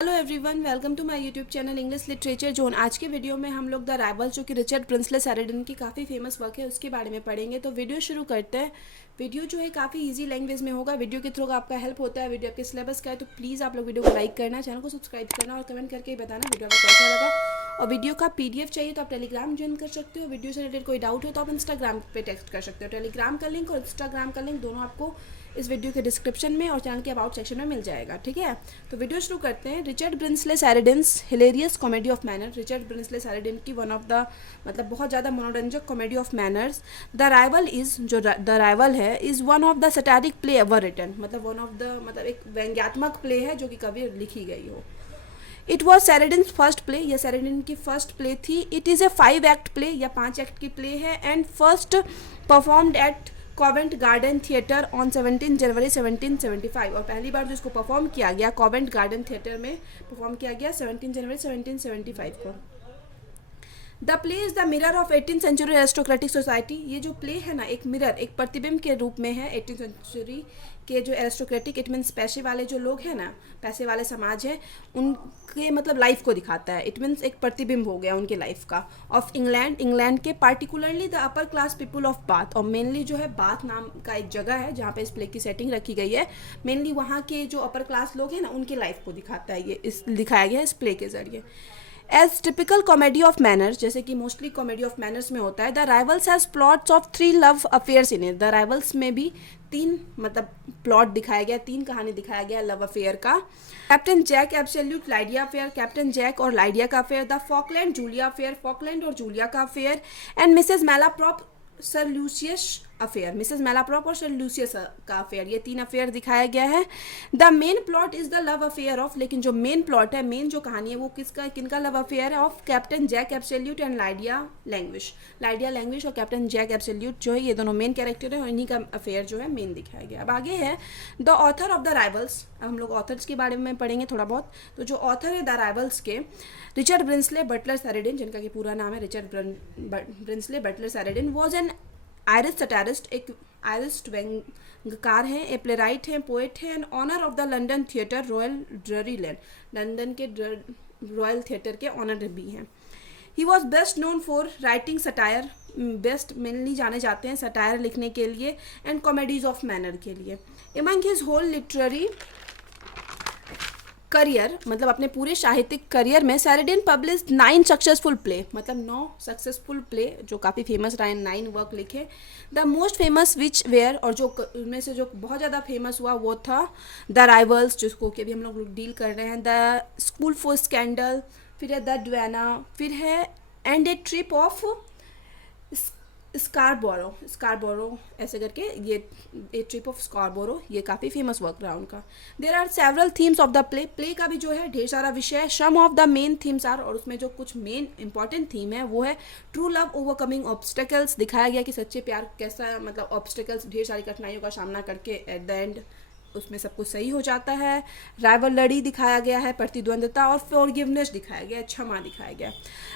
Hello everyone, welcome to my YouTube channel English literature zone. आज के video में हम लोग द राइवल्स जो कि रिचर्ड ब्रिंसले शेरिडन की काफ़ी फेमस वर्क है उसके बारे में पढ़ेंगे। तो वीडियो शुरू करते हैं। वीडियो जो है काफ़ी इजी लैंग्वेज में होगा। वीडियो के थ्रू आपका हेल्प होता है, वीडियो आपके सिलेबस का है, तो प्लीज़ आप लोग वीडियो को लाइक करना, चैनल को सब्सक्राइब करना और कमेंट करके बताना वीडियो आपको कैसा लगा। और वीडियो का पीडीएफ चाहिए तो आप टेलीग्राम ज्वाइन कर सकते हो। वीडियो से रिलेटेड कोई डाउट हो तो आप इंस्टाग्राम पे टेक्स्ट कर सकते हो। टेलीग्राम का लिंक और इंस्टाग्राम का लिंक दोनों आपको इस वीडियो के डिस्क्रिप्शन में और चैनल के अबाउट सेक्शन में मिल जाएगा। ठीक है, तो वीडियो शुरू करते हैं। Richard Brinsley Sheridan's hilarious comedy of manner. Richard Brinsley Sheridan की वन ऑफ द बहुत ज़्यादा मनोरंजक comedy of manners. The rival is जो द राइवल है is one of the satiric play ever written. One of the एक व्यंग्यात्मक play है जो कि कभी लिखी गई हो। It was Sheridan's first play, यह शेरिडन की फर्स्ट प्ले थी। It is a 5 act play या 5 एक्ट की प्ले है and first performed at Covent Garden theatre on 17 जनवरी 1775। और पहली बार जो इसको परफॉर्म किया गया कॉवेंट गार्डन थिएटर में परफॉर्म किया गया 17 जनवरी 1775 को। The play is the mirror of 18th century aristocratic society. ये जो प्ले है ना, एक मिरर, एक प्रतिबिंब के रूप में है 18th सेंचुरी के जो एरिस्टोक्रेटिक, इट मीन्स पैसे वाले जो लोग हैं ना, पैसे वाले समाज है, उनके लाइफ को दिखाता है। इट मीन्स एक प्रतिबिंब हो गया उनके लाइफ का। ऑफ इंग्लैंड, इंग्लैंड के particularly the upper class people of bath. और मेनली जो है बाथ नाम का एक जगह है जहाँ पे इस प्ले की सेटिंग रखी गई है। मेनली वहाँ के जो अपर क्लास लोग हैं ना, उनके लाइफ को दिखाता है ये, इस दिखाया गया है इस प्ले के जरिए। As typical comedy of manners, जैसे कि मोस्टली कॉमेडी ऑफ मैनर्स में होता है, the Rivals has plots of 3 love affairs in it. The Rivals में भी 3 प्लॉट दिखाया गया, 3 कहानी दिखाया गया लव अफेयर का। Captain Jack Absolute Lydia affair, captain Jack और लाइडिया का affair. The Faulkland Julia affair, Faulkland और जूलिया का affair. And Mrs Malaprop sir Lucius affair, Mrs Malaprop और सर लूसियस का अफेयर। ये 3 अफेयर दिखाया गया है। The main plot is the love affair of, लेकिन जो मेन प्लॉट है, मेन जो कहानी है वो किनका लव अफेयर है? Of captain Jack Absolute and Lydia Languish. Lydia Languish और कैप्टन जैक एब्सोल्यूट जो है ये दोनों मेन कैरेक्टर है और इन्हीं का अफेयर जो है मेन दिखाया गया। अब आगे है the author of the rivals. अब हम लोग ऑथर्स के बारे में पढ़ेंगे थोड़ा बहुत। तो जो ऑथर है द राइवल्स के, रिचर्ड ब्रिंसले बटलर शेरिडन, जिनका कि पूरा नाम है Richard Brinsley Butler Sheridan, was an Irish satirist, एक आयरिश व्यंग्यकार हैं, ए प्लेराइट हैं, पोएट हैं, and owner of the London theatre royal Drury Lane. London के रॉयल थिएटर के ऑनर भी हैं। He was best known for writing satire, best mainly जाने जाते हैं सटायर लिखने के लिए एंड कॉमेडीज ऑफ मैनर के लिए। Among his whole literary career, अपने पूरे साहित्यिक करियर में Sheridan published 9 successful play, 9 successful play जो काफ़ी फेमस रहे, 9 वर्क लिखे। The most famous which were, और जो उनमें से जो बहुत ज़्यादा फेमस हुआ वो था द राइवल्स, जिसको कि अभी हम लोग डील कर रहे हैं। द स्कूल फॉर स्कैंडल, फिर है द ड्वेना, फिर है and A trip of Scarborough ऐसे करके, ये ए ट्रिप ऑफ स्कारबोरो, ये काफ़ी फेमस वर्क रहा उनका। There are several themes of the play का भी जो है ढेर सारा विषय है। Some of the main themes are, और उसमें जो कुछ मेन इंपॉर्टेंट थीम है वो है ट्रू लव ओवरकमिंग ऑब्स्टेकल्स। दिखाया गया कि सच्चे प्यार कैसा, ऑब्स्टेकल्स, ढेर सारी कठिनाइयों का सामना करके एट द एंड उसमें सब कुछ सही हो जाता है। राइवलरी दिखाया गया है, प्रतिद्वंदता, और फॉरगिवनेस दिखाया गया है, क्षमा दिखाया गया।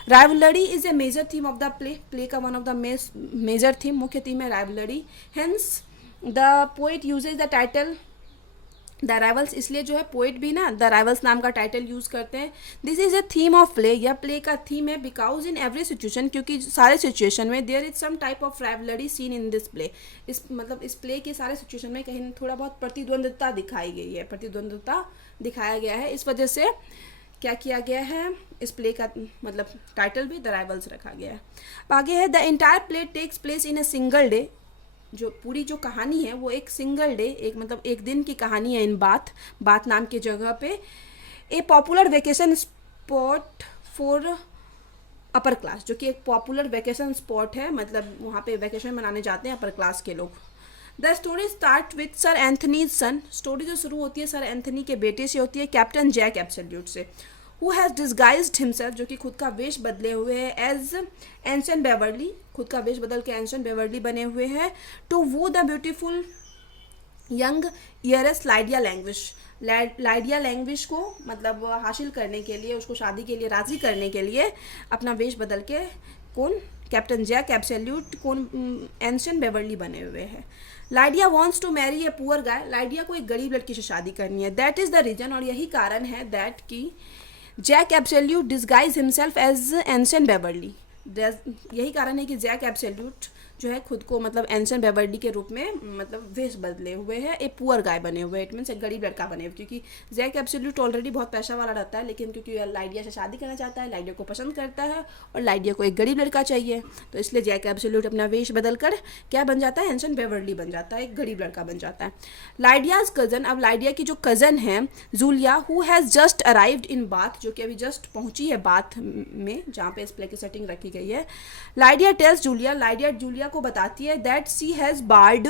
Rivalry is a major theme of the play का one of the major theme, मुख्य थीम है rivalry. Hence the poet uses the title the rivals, इसलिए जो है पोएट भी ना द राइवल्स नाम का टाइटल यूज़ करते हैं। This is a theme of play, यह प्ले का थीम है। बिकॉज इन एवरी सिचुएशन, क्योंकि सारे सिचुएशन में there is some type of rivalry scene in this play. इस प्ले के सारे सिचुएशन में कहीं थोड़ा बहुत प्रतिद्वंदता दिखाई गई है, प्रतिद्वंदता दिखाया गया है। इस वजह से क्या किया गया है, इस प्ले का टाइटल भी द राइवल्स रखा गया है। आगे है the entire play takes place in a single day. जो पूरी जो कहानी है वो एक सिंगल डे, एक दिन की कहानी है इन बाथ नाम की जगह पे। ए popular vacation spot for upper class, जो कि एक पॉपुलर वेकेशन स्पॉट है, वहाँ पे वेकेशन मनाने जाते हैं अपर क्लास के लोग। The story start with sir Anthony's son. Story जो शुरू होती है सर एंथनी के बेटे से होती है, कैप्टन जैक एब्सोल्यूट से, हु हैज़ डिस्गाइज्ड हिमसेल्फ, जो कि खुद का वेश बदले हुए है, एज एंशन बेवर्ली, खुद का वेश बदल के एंशन बेवर्ली बने हुए हैं, टू वो the beautiful young years लाइडिया Languish. Lydia languish को हासिल करने के लिए, उसको शादी के लिए राज़ी करने के लिए अपना वेश बदल के कौन, कैप्टन जैक एब्सोल्यूट कौन, एंशन बेवर्ली बने हुए हैं। Lydia wants to marry a poor guy, Lydia को एक गरीब लड़की से शादी करनी है। दैट इज़ द रीजन, और यही कारण है दैट कि Jack Absolute disguise himself as ensign Beverley, यही कारण है कि जैक एब्सोल्यूट जो है खुद को मतलब एंशन बेवर्ली के रूप में मतलब वेश बदले हुए हैं, एक पुअर गाय बने हुए, इट मीन्स एक गरीब लड़का बने हुए, क्योंकि जैक एब्सोल्यूट ऑलरेडी बहुत पैसा वाला रहता है, लेकिन क्योंकि लाइडिया से शादी करना चाहता है, लाइडिया को पसंद करता है और लाइडिया को एक गरीब लड़का चाहिए, तो इसलिए जैक एब्सोल्यूट अपना वेश बदल कर क्या बन जाता है, एंशन बेवर्ली बन जाता है, एक गरीब लड़का बन जाता है। लाइडियाज कज़न, अब लाइडिया की जो कज़न है Julia, who has just arrived in bath, जो कि अभी जस्ट पहुंची है बाथ में जहाँ पे इस प्ले की सेटिंग रखी गई है। Lydia tells Julia, Lydia Julia को बताती है that she has barred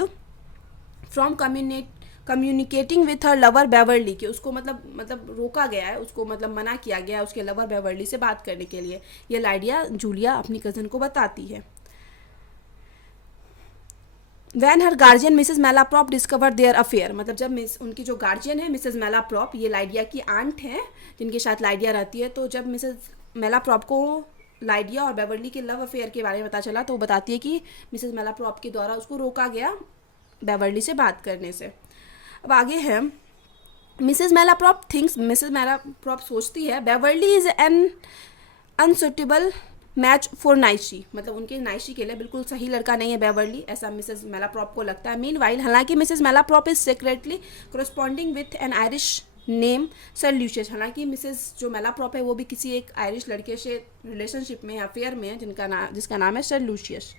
from communicating with her lover Beverley, कि उसको मतलब रोका गया है, उसको मतलब मना किया गया है उसके लवर बेवर्ली से बात करने के लिए। ये लाइडिया जूलिया अपनी कज़न को बताती है। When her guardian Mrs Malaprop discover their affair, मतलब जब उनकी जो गार्जियन है मिसेज मेलाप्रॉप, ये लाइडिया की आंट है जिनके साथ लाइडिया रहती है, तो जब मिसेज मेलाप्रॉप को लाइडिया और बेवर्ली के लव अफेयर के बारे में पता चला तो वो बताती है कि मिसेज मेलाप्रॉप के द्वारा उसको रोका गया बेवर्ली से बात करने से। अब आगे है मिसेज मेलाप्रॉप थिंक्स, मिसेज मेलाप्रॉप सोचती है Beverly is an unsuitable match for Nyishi, मतलब उनके नाइशी के लिए बिल्कुल सही लड़का नहीं है बेवर्ली, ऐसा मिसेज मेलाप्रॉप को लगता है। मीनवाइल, हालांकि Mrs Malaprop is secretly corresponding with an Irish name sir Lucius, हालांकि मिसेज जो मेलाप्रॉप है वो भी किसी एक आयरिश लड़के से रिलेशनशिप में या अफेयर में है जिसका नाम है sir Lucius.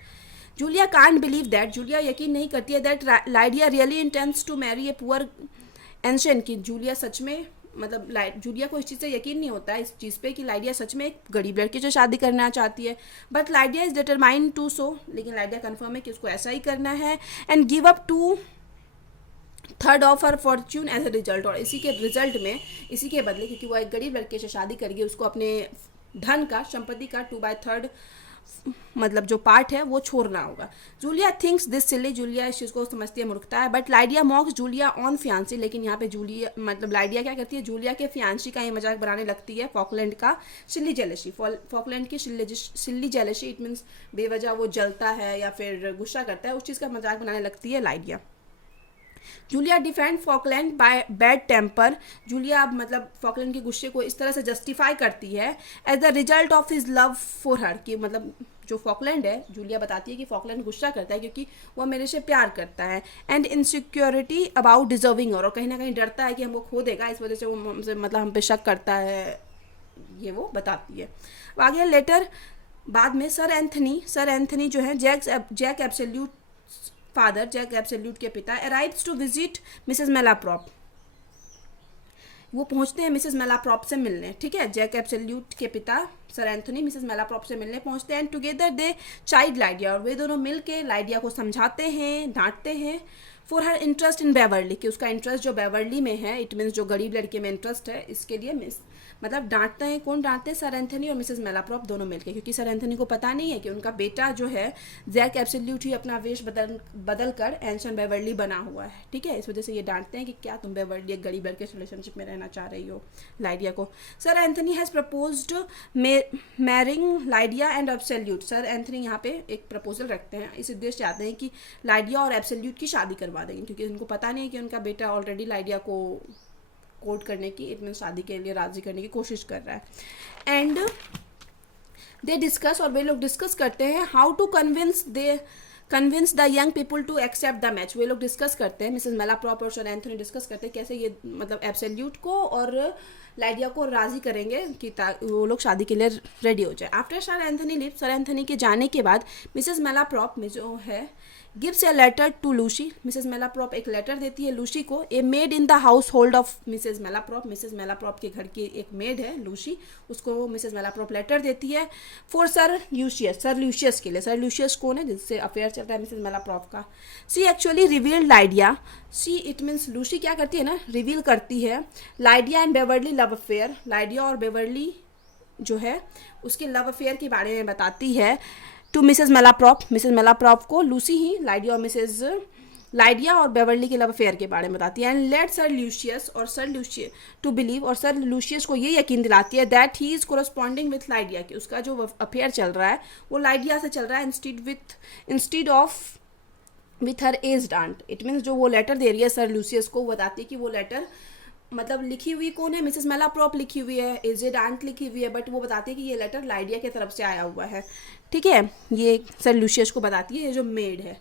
Julia can't believe that, Julia यकीन नहीं करती है that Lydia really intends to marry a poor ensign, की जूलिया सच में मतलब जूलिया को इस चीज़ से यकीन नहीं होता है इस चीज़ पे कि लाइडिया सच में एक गरीब लड़के से शादी करना चाहती है। बट लाइडिया इज डिटरमाइंड टू सो, लेकिन लाइडिया कन्फर्म है कि उसको ऐसा ही करना है। And give up two third of her fortune as a result, और इसी के रिजल्ट में, इसी के बदले, क्योंकि वो एक गरीब लड़के से शादी करेगी, उसको अपने धन का, संपत्ति का 2/3 मतलब जो पार्ट है वो छोड़ना होगा। Julia thinks this silly, Julia इस चीज़ को समझती है, मूर्खता है। But Lydia mocks Julia on fiance, लेकिन यहाँ पे जूलिया मतलब लाइडिया क्या करती है, जूलिया के फियांसी का ये मजाक बनाने लगती है, फॉकलैंड का सिल्ली जेलसी, फॉकलैंड की सिल्ली जेलसी, इट मीन्स बेवजह वो जलता है या फिर गुस्सा करता है, उस चीज़ का मजाक बनाने लगती है Lydia. Julia defend Faulkland by bad temper, Julia अब मतलब फॉकलैंड के गुस्से को इस तरह से जस्टिफाई करती है as the result of his love for her, कि मतलब जो फॉकलैंड है, जूलिया बताती है कि फॉकलैंड गुस्सा करता है क्योंकि वो मेरे से प्यार करता है। एंड इनसिक्योरिटी अबाउट डिजर्विंग, और कहीं ना कहीं डरता है कि हमको खो देगा, इस वजह से वो हमसे मतलब हम पे शक करता है, ये वो बताती है। आगे लेटर बाद में सर एंथनी जो है Jack Absolute father, Jack Absolute के पिता, arrives to visit Mrs Malaprop, वो पहुंचते हैं मिसेज मेलाप्रॉप से मिलने, ठीक है, जैक एब्सोल्यूट के पिता सर एंथनी मिसेज मेलाप्रॉप से मिलने पहुंचते हैं। एंड टुगेदर दे चाइल्ड लाइडिया, और वे दोनों मिलके लाइडिया को समझाते हैं, डांटते हैं for her interest in Beverly, कि उसका इंटरेस्ट जो बेवर्ली में है, इट मीन्स जो गरीब लड़के में इंटरेस्ट है, इसके लिए मतलब डांटते हैं। कौन डांटते हैं, सर एंथनी और मिसेज मेलाप्रॉप दोनों मिलके, क्योंकि सर एंथनी को पता नहीं है कि उनका बेटा जो है जैक एब्सोल्यूट ही अपना वेश बदल कर एंशन बेवर्ली बना हुआ है, ठीक है, इस वजह से ये डांटते हैं कि क्या तुम बेवर्ली एक गरीब लड़के से रिलेशनशिप में रहना चाह रही हो लाइडिया को। Sir Anthony has proposed marrying Lydia and Absolute, sir Anthony यहाँ पे एक प्रपोजल रखते हैं, इस उद्देश्य से आते हैं कि लाइडिया और एब्सोल्यूट की शादी करवा देंगे, क्योंकि उनको पता नहीं है कि उनका बेटा ऑलरेडी लाइडिया को कोर्ट करने की, इतने शादी के लिए राजी करने की कोशिश कर रहा है। एंड दे डिस्कस, और वे लोग डिस्कस करते हैं how to convince the young people to accept the match, वे लोग डिस्कस करते हैं, मिसेज मेलाप्रॉप और सर एंथनी डिस्कस करते हैं कैसे ये मतलब एब्सोल्यूट को और लाइडिया को राजी करेंगे कि वो लोग शादी के लिए रेडी हो जाए। After sir Anthony leave, sir Anthony के जाने के बाद मिसेज मेलाप्रॉप में जो है gives a letter to Lucy, Mrs Malaprop एक लेटर देती है लूसी को, a maid in the household of Mrs Malaprop के घर की एक मेड है लूसी, उसको मिसेज मेलाप्रॉप लेटर देती है फॉर सर ल्यूशियस के लिए। सर ल्यूशियस कौन है, जिससे अफेयर चल रहा है मिसेज मेलाप्रॉप का। She actually revealed Lydia, see it means Lucy क्या करती है ना, रिवील करती है Lydia and Beverley love affair, Lydia और बेवर्ली जो है उसके लव अफेयर के बारे में बताती है टू मिसेज मेलाप्रॉप को लूसी ही, लाइडिया और मिसेज लाइडिया और बेवर्ली के लव अफेयर के बारे में बताती है। एंड लेट सर लूशियस और सर लूशियस टू बिलीव, और सर लूशियस को ये यकीन दिलाती है that he is corresponding with Lydia, कि उसका जो अफेयर चल रहा है वो लाइडिया से चल रहा है instead of with her aged aunt. It means जो वो लेटर दे रही है सर लूसियस को, वो बताती है कि वो लेटर मतलब लिखी हुई कौन है, मिसेस मेलाप्रॉप लिखी हुई है, एजेड आंट लिखी हुई है, बट वो बताती है कि ये लेटर लाइडिया की तरफ से आया हुआ है। ठीक है, ये सर लूसियस को बताती है, ये जो मेड है।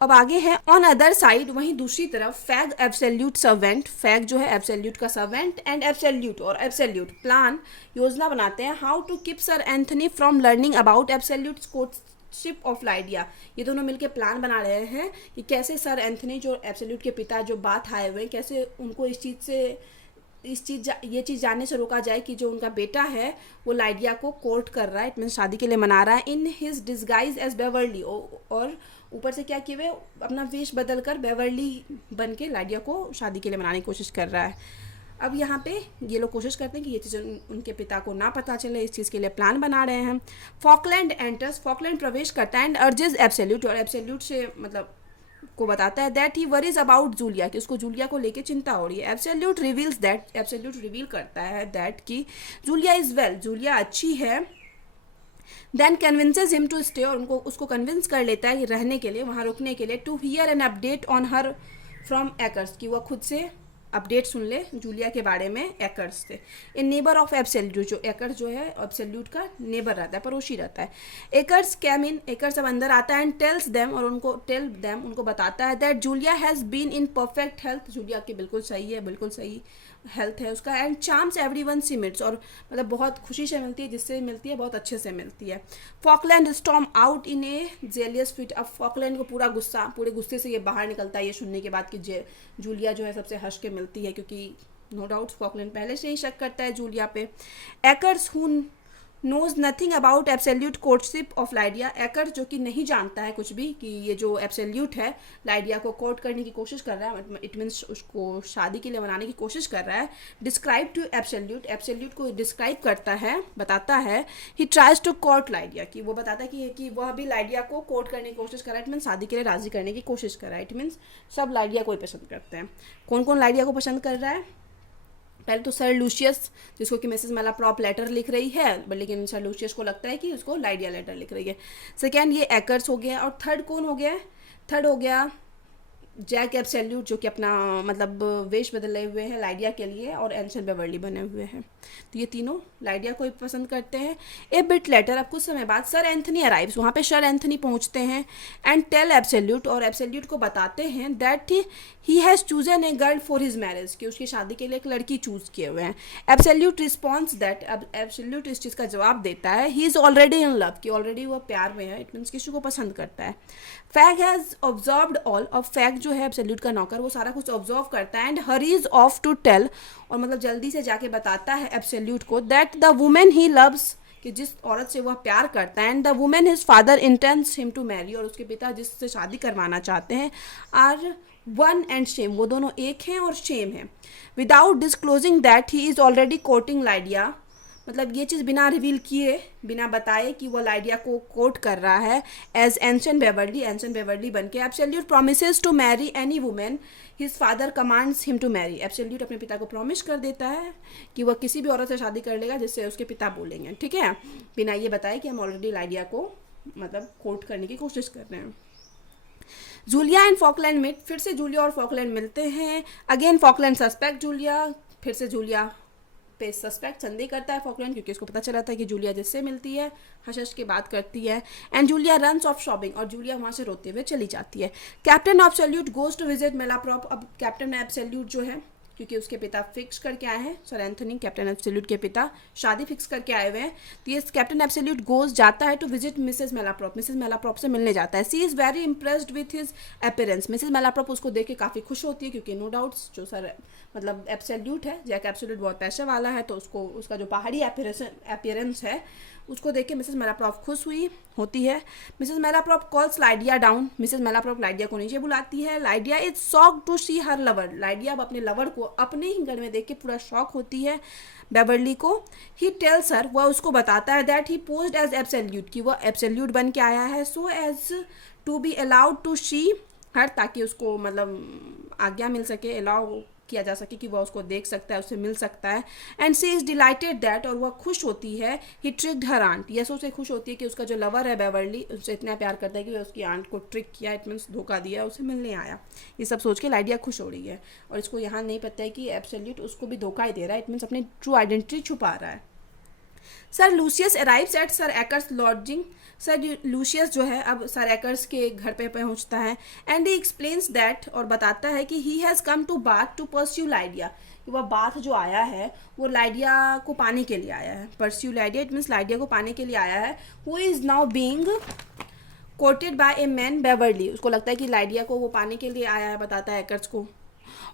अब आगे है ऑन अदर साइड, वहीं दूसरी तरफ फैग एब्सोल्यूट सर्वेंट, फैग जो है एब्सोल्यूट का सर्वेंट, एंड एब्सोल्यूट और एब्सोल्यूट प्लान योजना बनाते हैं how to keep sir Anthony from learning about Absolute courtship of Lydia. ये दोनों मिलकर प्लान बना रहे हैं कि कैसे सर एंथनी जो एब्सोल्यूट के पिता जो बात आए हुए हैं, कैसे उनको ये चीज़ जानने से रोका जाए कि जो उनका बेटा है वो लाइडिया को कोर्ट कर रहा है, इट मीन शादी के लिए मना रहा है, in his disguise as Beverley, और ऊपर से क्या किए हुए अपना वेश बदल कर बेवर्ली बन के लाइडिया को शादी के लिए मनाने की कोशिश कर रहा है। अब यहाँ पे ये लोग कोशिश करते हैं कि ये चीज़ उनके पिता को ना पता चले, इस चीज़ के लिए प्लान बना रहे हैं। फॉकलैंड एंटर्स, फॉकलैंड प्रवेश करता है एंड अर्जेस एब्सोल्यूट, और एब्सोल्यूट से मतलब को बताता है that he worries about Julia, कि उसको जूलिया को लेके चिंता हो रही है। Absolute reveals that, absolute reveal करता है दैट कि जूलिया इज़ वेल, जूलिया अच्छी है। देन कन्विंसेज हिम टू स्टे, और उसको कन्विंस कर लेता है रहने के लिए, वहाँ रुकने के लिए। To hear an update on her from Acres, कि वह खुद से अपडेट सुन ले जूलिया के बारे में एकर्स से। इन नेबर ऑफ एब्सोल्यूट, जो एकर्स जो है एब्सोल्यूट का नेबर रहता है, पड़ोसी रहता है। एकर्स कैम इन, एकर्स अब अंदर आता है एंड टेल्स देम, और उनको बताता है that Julia has been in perfect health, Julia की बिल्कुल सही है, बिल्कुल सही हेल्थ है उसका। And charms everyone she meets, और मतलब बहुत खुशी से मिलती है, जिससे मिलती है बहुत अच्छे से मिलती है। Falkland storm out in A jealous fit, अब फॉकलैंड को पूरे गुस्से से ये बाहर निकलता है ये सुनने के बाद कि जूलिया जो है सबसे हंस के मिलती है, क्योंकि नो डाउट फॉकलैंड पहले से ही शक करता है जूलिया पे। Acres who knows nothing about Absolute courtship of Lydia, Acres जो कि नहीं जानता है कुछ भी कि ये जो एब्सोल्यूट है लाइडिया को कोर्ट करने की कोशिश कर रहा है, इट मीन्स उसको शादी के लिए मनाने की कोशिश कर रहा है। डिस्क्राइब टू एब्सोल्यूट, एब्सोल्यूट को डिस्क्राइब करता है, बताता है। ही ट्राइज टू कोर्ट लाइडिया, कि वो बताता है कि वह भी लाइडिया को कोर्ट करने की कोशिश कर रहा है, इट मीन्स शादी के लिए राजी करने की कोशिश कर रहा है। इट मीन्स सब लाइडिया को ही पसंद करते हैं। कौन कौन लाइडिया को पसंद कर रहा है? पहले तो सर लूशियस, जिसको कि मिसेस मेलाप्रॉप लेटर लिख रही है, लेकिन सर लूशियस को लगता है कि उसको लाइडिया लेटर लिख रही है। सेकेंड ये एकर्स हो गया, और थर्ड कौन हो गया? थर्ड हो गया जैक एब्सोल्यूट, जो कि अपना मतलब वेश बदले हुए हैं लाइडिया के लिए, और एंसन बेवर्ली बने हुए हैं। तो ये तीनों लाइडिया को ही पसंद करते हैं। ए बिट लेटर, अब कुछ समय बाद सर एंथनी अराइव्स, वहाँ पे सर एंथनी पहुँचते हैं एंड टेल एब्सोल्यूट, और एब्सोल्यूट को बताते हैं that he has chosen a girl for his marriage, कि उसकी शादी के लिए एक लड़की चूज़ किए हुए हैं। एब्सोल्यूट रिस्पॉन्स दैट, अब एब्सोल्यूट इस चीज़ का जवाब देता है ही इज़ ऑलरेडी इन लव, कि ऑलरेडी वो प्यार में है, इट मीन्स किसी को पसंद करता है। फैग हैज़ ऑब्जर्व्ड ऑल, और फैग जो है एब्सोल्यूट का नौकर, वो सारा कुछ ऑब्जर्व करता है and hurries off to tell, और मतलब जल्दी से जाके बताता है एब्सोल्यूट को that the women he loves, कि जिस औरत से वह प्यार करता है, and the women his father intends him to marry, और उसके पिता जिससे शादी करवाना चाहते हैं, आर वन एंड सेम, वो दोनों एक हैं और सेम हैं। Without disclosing that he is already courting Lydia, मतलब ये चीज़ बिना रिवील किए, बिना बताए कि वो लाइडिया को कोर्ट कर रहा है एज एंसन बेवर्ली बन के। Absolute promises to marry any women his father commands him to marry, Absolute अपने पिता को प्रॉमिस कर देता है कि वह किसी भी औरत से शादी कर लेगा जिससे उसके पिता बोलेंगे, ठीक है, बिना ये बताए कि हम ऑलरेडी लाइडिया को मतलब कोर्ट करने की कोशिश कर रहे हैं। जूलिया एंड फॉकलैंड मीट, फिर से जूलिया और फॉकलैंड मिलते हैं। अगेन फॉकलैंड सस्पेक्ट जूलिया, फिर से जूलिया पे सस्पेक्ट संदेह करता है फॉकलैंड, क्योंकि उसको पता चला था कि जूलिया जिससे मिलती है हश हश के बात करती है। And Julia runs off shopping, और जूलिया वहाँ से रोते हुए चली जाती है। Captain Absolute goes to visit Malaprop, अब कैप्टन एब्सोल्यूट जो है, क्योंकि उसके पिता फिक्स करके आए हैं, सर एंथनी कैप्टन एब्सोल्यूट के पिता शादी फिक्स करके आए हुए हैं, तो ये कैप्टन एब्सोल्यूट गोज जाता है टू विजिट मिसेस मेलाप्रॉप से मिलने जाता है। She is very impressed with his appearance, Mrs Malaprop उसको देख के काफ़ी खुश होती है, क्योंकि नो डाउट्स जो सर मतलब एब्सोल्यूट है, जैक एब्सोल्यूट बहुत पैसे वाला है, तो उसको उसका जो बाहरी अपीयरेंस है उसको देख के मिसेस मेलाप्रॉप खुश होती है। Mrs Malaprop calls Lydia down, Mrs Malaprop Lydia को नीचे बुलाती है। Lydia is shock to see her lover, Lydia अब अपने लवर को अपने ही घर में देख के पूरा शॉक होती है बेवर्ली को। ही टेल्स हर, वह उसको बताता है that he posed as Absolute, कि वह एब्सोल्यूट बन के आया है, so as to be allowed to see her, ताकि उसको मतलब आज्ञा मिल सके, अलाउ किया जा सके कि वह उसको देख सकता है, उससे मिल सकता है। And she is delighted that, और वह खुश होती है, ही ट्रिक्ड हर आंट, यह सोच से खुश होती है कि उसका जो लवर है बेवर्ली उससे इतना प्यार करता है कि वह उसकी आंट को ट्रिक किया, इट मीन्स धोखा दिया, उसे मिलने आया। ये सब सोच के लाइडिया खुश हो रही है, और इसको यहाँ नहीं पता है कि एब्सोल्यूट उसको भी धोखा ही दे रहा है, इट मीन्स अपनी ट्रू आइडेंटिटी छुपा रहा है। Sir Lucius arrives eight sir acres lodging, sir Lucius जो है अब सर एकर्स के घर पे पहुंचता है। एंड ही एक्सप्लेन्स दैट, और बताता है कि he has come to Bath to pursue Lydia, कि वह बाथ जो आया है वो लाइडिया को पाने के लिए आया है। Pursue Lydia, it means Lydia को पाने के लिए आया है। Who is now being courted by a man Beverley, उसको लगता है कि लाइडिया को वो पाने के लिए आया है, बताता है एकर्स को,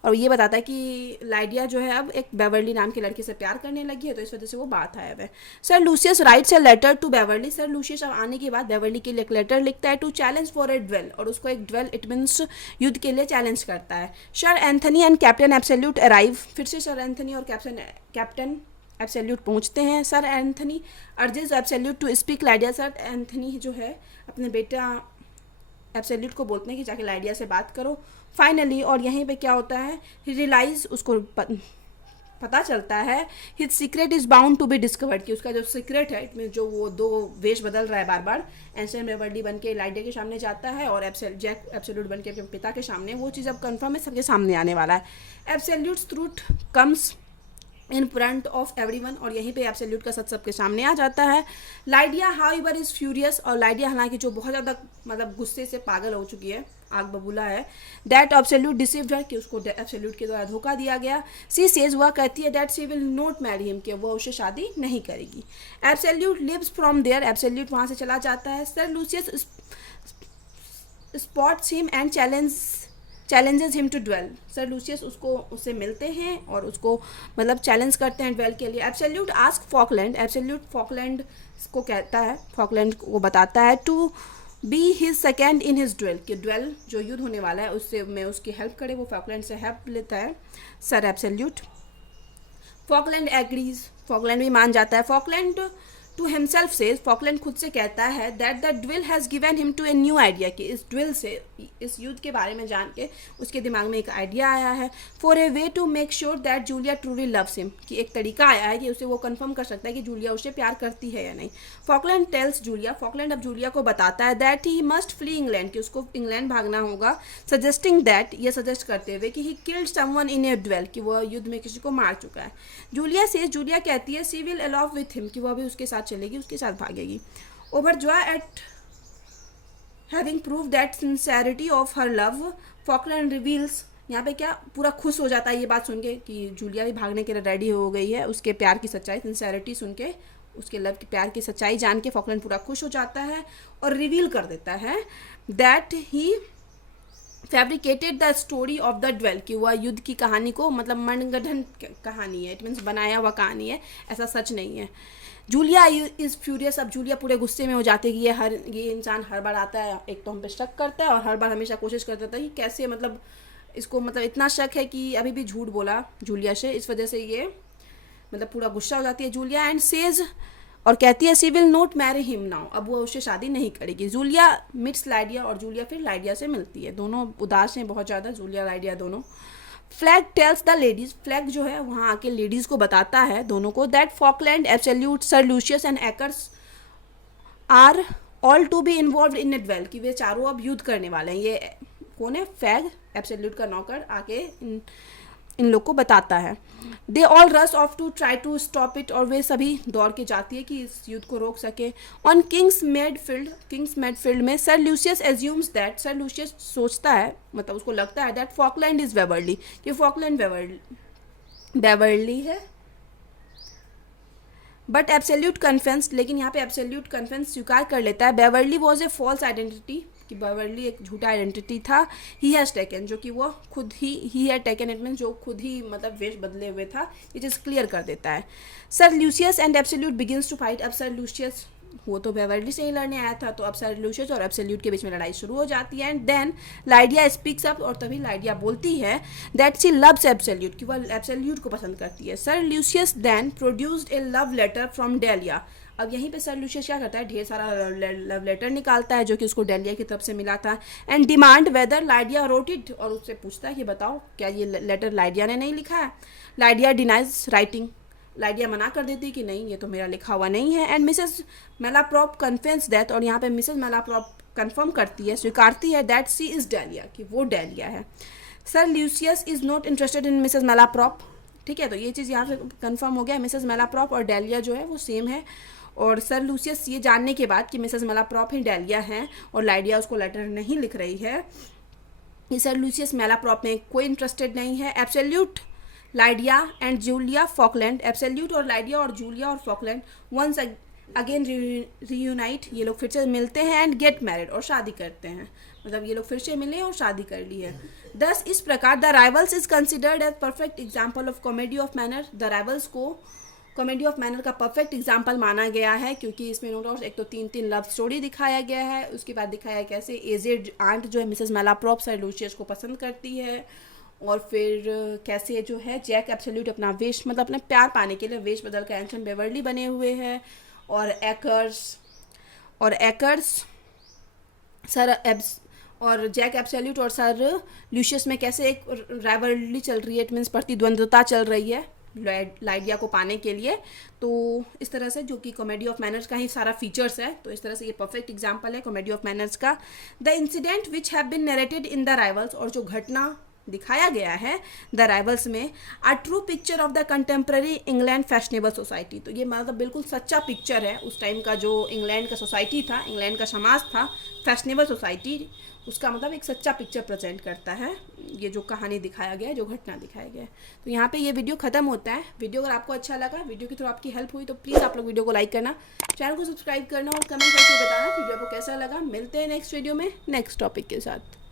और ये बताता है कि लाइडिया जो है अब एक बेवर्ली नाम की लड़की से प्यार करने लगी है, तो इस वजह से वो बात आया है। Sir Lucius writes a letter to Beverley, sir Lucius अब आने के बाद बेवर्ली के लिए एक लेटर लिखता है to challenge for a duel, और उसको एक ड्वेल, इट मीन्स युद्ध के लिए चैलेंज करता है। Sir Anthony and captain Absolute arrive, फिर से सर एंथनी और कैप्टन एब्सोल्यूट पहुंचते हैं। Sir Anthony urges Absolute to speak Lydia, sir Anthony जो है अपने बेटा एब्सोल्यूट को बोलते हैं कि जाके लाइडिया से बात करो। फाइनली, और यहीं पे क्या होता है, ही रियलाइज, उसको पता चलता है, his secret is bound to be discovered, कि उसका जो सीक्रेट है, इसमें जो वो दो वेश बदल रहा है बार बार, एंसन बेवर्ली बन के लाइडिया के सामने जाता है, और जैक एब्सोल्यूट बन के अपने पिता के सामने, वो चीज़ अब कन्फर्म है, सबके सामने आने वाला है। Absolute truth comes in front of everyone, और यहीं पे एब्सोल्यूट का सच सबके सामने आ जाता है। लाइडिया हाउएवर इज़ फ्यूरियस, और लाइडिया हालांकि जो बहुत ज़्यादा मतलब गुस्से से पागल हो चुकी है, आग बबूला है, दैट एब्सोल्यूट डिसीव्ड हर, कि उसको एब्सोल्यूट के द्वारा धोखा दिया गया। सी सेज, वह कहती है that she will not marry him, कि वह उससे शादी नहीं करेगी। Absolute leaves from there, Absolute वहाँ से चला जाता है। Sir Lucius spots him and challenges him to duel, sir Lucius उससे मिलते हैं और उसको मतलब चैलेंज करते हैं ड्वेल के लिए। Absolute ask Faulkland, Absolute Faulkland को कहता है, फॉकलैंड को बताता है to be his second in his duel, कि ड्वेल जो युद्ध होने वाला है उससे मैं उसकी हेल्प करे, वो फॉकलैंड से हेल्प लेता है sir Absolute. Faulkland agrees, Faulkland भी मान जाता है। फॉकलैंड टू हिमसेल्फ से, फॉकलैंड खुद से कहता है that the devil has given him to a new idea, कि इस ड्विल से, इस युद्ध के बारे में जान के उसके दिमाग में एक आइडिया आया है। For a way to make sure that Julia truly loves him, कि एक तरीका आया है कि उसे वो कंफर्म कर सकता है कि जूलिया उसे प्यार करती है या नहीं। फॉकलैंड टेल्स जूलिया, फॉकलैंड अब जूलिया को बताता है that he must flee England, कि उसको इंग्लैंड भागना होगा। सजेस्टिंग दैट, ये सजेस्ट करते हुए कि he killed someone in a duel, कि वह युद्ध में किसी को मार चुका है। जूलिया से, जूलिया कहती है she will allow with him, कि वह भी उसके साथ चलेगी, उसके साथ भागेगी। Overjoy at having prove that sincerity of her love, Faulkland reveals, यहाँ पे क्या पूरा खुश हो जाता है ये बात सुन के कि जूलिया भी भागने के लिए रेडी हो गई है, उसके प्यार की सच्चाई, सिंसेरिटी सुन के, उसके लव की प्यार की सच्चाई जान के फॉकलैंड पूरा खुश हो जाता है और रिवील कर देता है that he fabricated the story of the duel, कि वह युद्ध की कहानी को मतलब मनगढ़ंत कहानी है, इट मीन्स बनाया हुआ कहानी है, ऐसा सच नहीं है। जूलिया इज़ फ्यूरियस, अब जूलिया पूरे गुस्से में हो जाती है कि ये इंसान हर बार आता है, एक तो हम पे शक करता है और हर बार हमेशा कोशिश करता था कि कैसे मतलब इसको मतलब इतना शक है कि अभी भी झूठ बोला जूलिया से, इस वजह से ये मतलब पूरा गुस्सा हो जाती है जूलिया। एंड सेज, और कहती है she will not marry him now, अब वो उससे शादी नहीं करेगी। जूलिया मिट्स लाइडिया, और जूलिया फिर लाइडिया से मिलती है, दोनों उदास हैं बहुत ज़्यादा, जूलिया लाइडिया दोनों। Flag tells the ladies, flag जो है वहाँ आके लेडीज़ को बताता है दोनों को that Faulkland, Absolute, sir Lucius and Acres are all to be involve in a duel, कि वे चारों अब युद्ध करने वाले हैं। ये कौन है, फ्लैग एब्सोल्यूट का नौकर आके इन लोग को बताता है। They all rush off to try to stop it, और वे सभी दौड़ के जाती है कि इस युद्ध को रोक सके। ऑन किंग्स मेड फील्ड में sir Lucius assumes that, sir Lucius सोचता है, मतलब उसको लगता है दैट फॉकलैंड इज बेवर्ली, कि फॉकलैंड बेवर्ली है। बट एब्सोल्यूट कन्फेंस, लेकिन यहाँ पे एब्सोल्यूट कन्फेंस स्वीकार कर लेता है Beverley was a false identity, कि बेवर्ली एक झूठा आइडेंटिटी था। ही हैज़ टेकन, जो कि वो खुद he had taken, it mean जो खुद ही मतलब वेश बदले हुए था, ये चीज़ क्लियर कर देता है। Sir Lucius and Absolute begins to fight, अब सर लूसियस वो तो बेवर्ली से ही लड़ने आया था, तो अब सर लूशियस और एब्सोल्यूट के बीच में लड़ाई शुरू हो जाती है। एंड देन लाइडिया स्पीक्स अप, और तभी लाइडिया बोलती है दैट शी लव्स एब्सोल्यूट, कि वह एब्सोल्यूट को पसंद करती है। Sir Lucius then produced a love letter from Delia. अब यहीं पे सर लूशियस क्या करता है, ढेर सारा लव लेटर निकालता है जो कि उसको डेलिया की तरफ से मिला था। And demand whether Lydia wrote it, और उससे पूछता है कि बताओ क्या ये लेटर लाइडिया ने नहीं लिखा है। लाइडिया डिनाइज राइटिंग, लाइडिया मना कर देती कि नहीं ये तो मेरा लिखा हुआ नहीं है। एंड मिसेस मेलाप्रॉप कन्फेंस दैट, और यहाँ पे मिसेस मेलाप्रॉप कंफर्म करती है, स्वीकारती है दैट सी इज़ डेलिया, कि वो डेलिया है। Sir Lucius is not interested in Mrs Malaprop. ठीक है, तो ये चीज़ यहाँ पे कंफर्म हो गया, मिसेस मेलाप्रॉप और डेलिया जो है वो सेम है। और सर लूसियस ये जानने के बाद कि मिसेस मेलाप्रॉप ही डेलिया हैं और लाइडिया उसको लेटर नहीं लिख रही है, ये सर लूसियस मेलाप्रॉप में कोई इंटरेस्टेड नहीं है। Absolute Lydia and Julia Faulkland, Absolute और लाइडिया और जूलिया और फॉकलैंड वंस अगेन रीयूनाइट, ये लोग फिर से मिलते हैं एंड गेट मैरिड, और शादी करते हैं। मतलब ये लोग फिर से मिले और शादी कर ली है। दस इस प्रकार the Rivals is considered as perfect example of comedy of manner, the Rivals को कॉमेडी ऑफ मैनर का परफेक्ट एग्जाम्पल माना गया है, क्योंकि इसमें नो डाउट एक तो 3 लव स्टोरी दिखाया गया है, उसके बाद दिखाया कैसे एजेड आंट जो है मिसेस मेलाप्रॉप सर लूशियस को पसंद करती है, और फिर कैसे जो है जैक एब्सोल्यूट अपना वेश, मतलब अपने प्यार पाने के लिए वेश बदल कर एंशन बेवर्ली बने हुए हैं, और एकर्स सर एब्स और जैक एब्सोल्यूट और सर लूशियस में कैसे एक राइवलरी चल रही है, इट मीन्स प्रतिद्वंद्विता चल रही है लाइडिया को पाने के लिए। तो इस तरह से जो कि कॉमेडी ऑफ मैनर्स का ही सारा फीचर्स है, तो इस तरह से ये परफेक्ट एग्जांपल है कॉमेडी ऑफ मैनर्स का। The incident which have been narrated in the Rivals, और जो घटना दिखाया गया है द राइवल्स में, a true picture of the contemporary England fashionable society, तो ये मतलब बिल्कुल सच्चा पिक्चर है उस टाइम का जो इंग्लैंड का सोसाइटी था, इंग्लैंड का समाज था, फैशनेबल सोसाइटी, उसका मतलब एक सच्चा पिक्चर प्रेजेंट करता है ये जो कहानी दिखाया गया है, जो घटना दिखाया गया है। तो यहाँ पे ये वीडियो खत्म होता है। वीडियो अगर आपको अच्छा लगा, वीडियो के थ्रू आपकी हेल्प हुई, तो प्लीज़ आप लोग वीडियो को लाइक करना, चैनल को सब्सक्राइब करना और कमेंट करके बताना वीडियो को कैसा लगा। मिलते हैं नेक्स्ट वीडियो में नेक्स्ट टॉपिक के साथ।